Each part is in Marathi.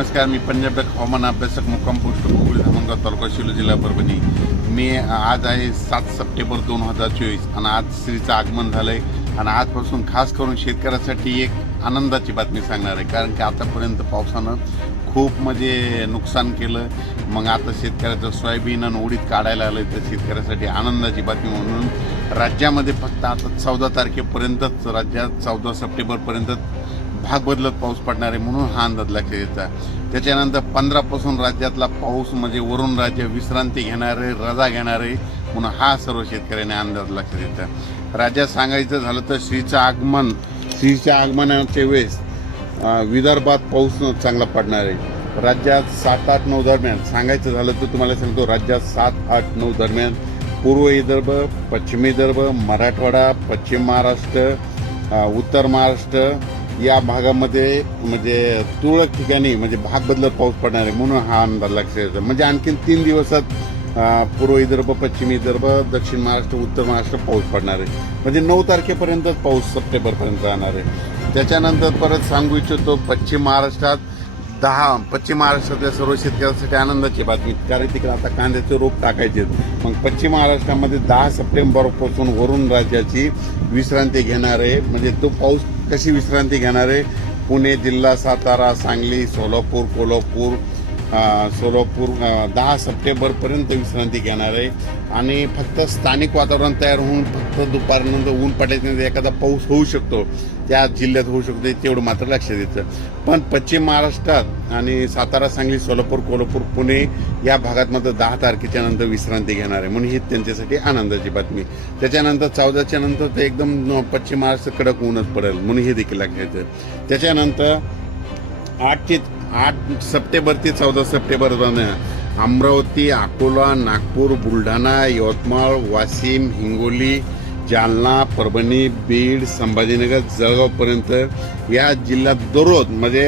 नमस्कार मी पंजाब हवामान अभ्यासक मुक्काम पोस्ट कोकळी धामणगाव तालुका शिलो जिल्हा परभणी. मी आज आहे सात सप्टेंबर दोन हजार चोवीस आणि आज श्रीचं आगमन झालंय आणि आजपासून खास करून शेतकऱ्यासाठी एक आनंदाची बातमी सांगणार आहे. कारण की आतापर्यंत पावसानं खूप म्हणजे नुकसान केलं. मग आता शेतकऱ्याचं सोयाबीन आणि उडीद काढायला आलं तर शेतकऱ्यासाठी आनंदाची बातमी म्हणून राज्यामध्ये फक्त आता चौदा तारखेपर्यंतच राज्यात चौदा सप्टेंबरपर्यंतच भाग बदलत पाऊस पडणार आहे म्हणून हा अंदाज लक्षात येता त्याच्यानंतर पंधरापासून राज्यातला पाऊस म्हणजे वरून राज्य विश्रांती घेणार आहे रजा घेणार आहे म्हणून हा सर्व शेतकऱ्यांनी अंदाज लक्षात येतं राज्यात सांगायचं झालं तर श्रीचं आगमन श्रीच्या आगमनाच्या वेळेस विदर्भात पाऊस चांगला पडणार आहे. राज्यात सात आठ नऊ दरम्यान सांगायचं झालं तर तुम्हाला सांगतो राज्यात सात आठ नऊ दरम्यान पूर्व विदर्भ पश्चिम विदर्भ मराठवाडा पश्चिम महाराष्ट्र उत्तर महाराष्ट्र या भागामध्ये म्हणजे तुरळक ठिकाणी म्हणजे भाग बदलत पाऊस पडणार आहे म्हणून हा अंदाज लक्षात येतो. म्हणजे आणखी तीन दिवसात पूर्व विदर्भ पश्चिम विदर्भ दक्षिण महाराष्ट्र उत्तर महाराष्ट्र पाऊस पडणार आहे. म्हणजे नऊ तारखेपर्यंतच पाऊस सप्टेंबरपर्यंत राहणार आहे. त्याच्यानंतर परत सांगू इच्छितो पश्चिम महाराष्ट्रात दहा पश्चिम महाराष्ट्रातल्या सर्व शेतकऱ्यांसाठी आनंदाची बातमी. कारण तिकडे आता कांद्याचे रोप टाकायचे आहेत. मग पश्चिम महाराष्ट्रामध्ये दहा सप्टेंबरपासून वरून राज्याची विश्रांती घेणार आहे. म्हणजे तो पाऊस कशी विश्रांती घेणार आहे? पुणे जिल्हा सातारा सांगली सोलापूर कोल्हापूर सोलापूर दहा सप्टेंबरपर्यंत विश्रांती घेणार आहे. आणि फक्त स्थानिक वातावरण तयार होऊन फक्त दुपारनंतर ऊन पडायच्यानंतर एखादा पाऊस होऊ शकतो. त्या जिल्ह्यात होऊ शकते तेवढं मात्र लक्षात द्यायचं पण पश्चिम महाराष्ट्रात आणि सातारा सांगली सोलापूर कोल्हापूर पुणे या भागात मात्र दहा तारखेच्या नंतर विश्रांती घेणार. आहे म्हणून ही त्यांच्यासाठी आनंदाची बातमी. त्याच्यानंतर चौदाच्या नंतर ते एकदम पश्चिम महाराष्ट्र कडक ऊनच पडेल म्हणून हे देखील लक्षात येतं. त्याच्यानंतर आठ ते आठ सप्टेंबर ते चौदा सप्टेंबर अमरावती अकोला नागपूर बुलढाणा यवतमाळ वाशिम हिंगोली जालना परभणी बीड संभाजीनगर जळगावपर्यंत या जिल्ह्यात दररोज म्हणजे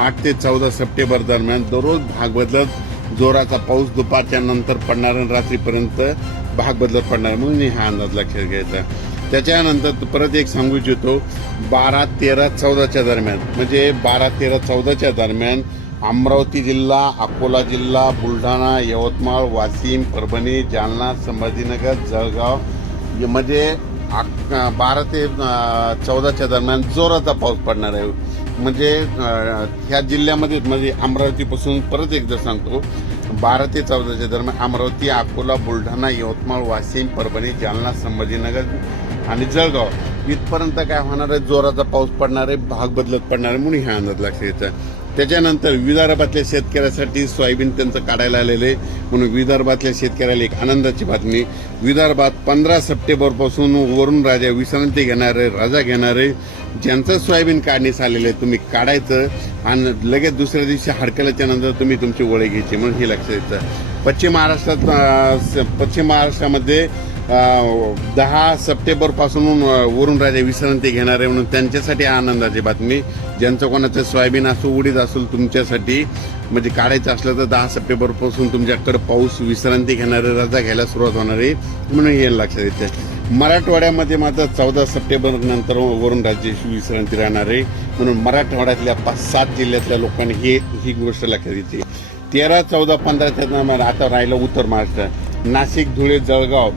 आठ ते चौदा सप्टेंबर दरम्यान दररोज भाग बदलत जोराचा पाऊस दुपारच्या नंतर पडणार आणि रात्रीपर्यंत भाग बदलत पडणार. म्हणून हा अंदाज लक्षात घ्यायचा. त्याच्यानंतर परत एक सांगू इच्छितो बारा तेरा चौदाच्या दरम्यान म्हणजे बारा तेरा चौदाच्या दरम्यान अमरावती जिल्हा अकोला जिल्हा बुलढाणा यवतमाळ वाशिम परभणी जालना संभाजीनगर जळगाव म्हणजे बारा ते चौदाच्या दरम्यान जोराचा पाऊस पडणार आहे. म्हणजे ह्या जिल्ह्यामध्ये म्हणजे अमरावतीपासून परत एकदा सांगतो बारा ते चौदाच्या दरम्यान अमरावती अकोला बुलढाणा यवतमाळ वाशिम परभणी जालना संभाजीनगर आणि जळगाव इथपर्यंत काय होणार आहे? जोराचा पाऊस पडणार आहे भाग बदलत पडणार आहे म्हणून ह्या अंदाज लक्षात येतं त्याच्यानंतर विदर्भातल्या शेतकऱ्यासाठी सोयाबीन त्यांचं काढायला आलेलं आहे. म्हणून विदर्भातल्या शेतकऱ्याला एक आनंदाची बातमी. विदर्भात पंधरा सप्टेंबरपासून वरून राजा विश्रांती घेणार आहे घेणारे घेणार आहे. ज्यांचं सोयाबीन काढणीस आलेलं आहे तुम्ही काढायचं आणि लगेच दुसऱ्या दिवशी हडकल्याच्या नंतर तुम्ही तुमची ओळख घ्यायची. म्हणून हे लक्षात येतं. पश्चिम महाराष्ट्रात स- पश्चिम महाराष्ट्रामध्ये दहा सप्टेंबरपासून वरून राजा विश्रांती घेणार आहे म्हणून त्यांच्यासाठी आनंदाची बातमी. ज्यांचं कोणाचं सोयाबीन असो उडीद असेल तुमच्यासाठी म्हणजे काढायचं असलं तर दहा सप्टेंबरपासून तुमच्याकडे पाऊस विश्रांती घेणारे रजा घ्यायला सुरुवात होणार आहे म्हणून हे लक्षात येतं मराठवाड्यामध्ये मात्र चौदा सप्टेंबर नंतर वरून राज्याची विश्रांती राहणार आहे म्हणून मराठवाड्यातल्या पाच सात जिल्ह्यातल्या लोकांनी हे ही गोष्ट लक्षात येते. तेरा चौदा पंधराच्या दरम्यान आता राहिलं उत्तर महाराष्ट्र नाशिक धुळे जळगाव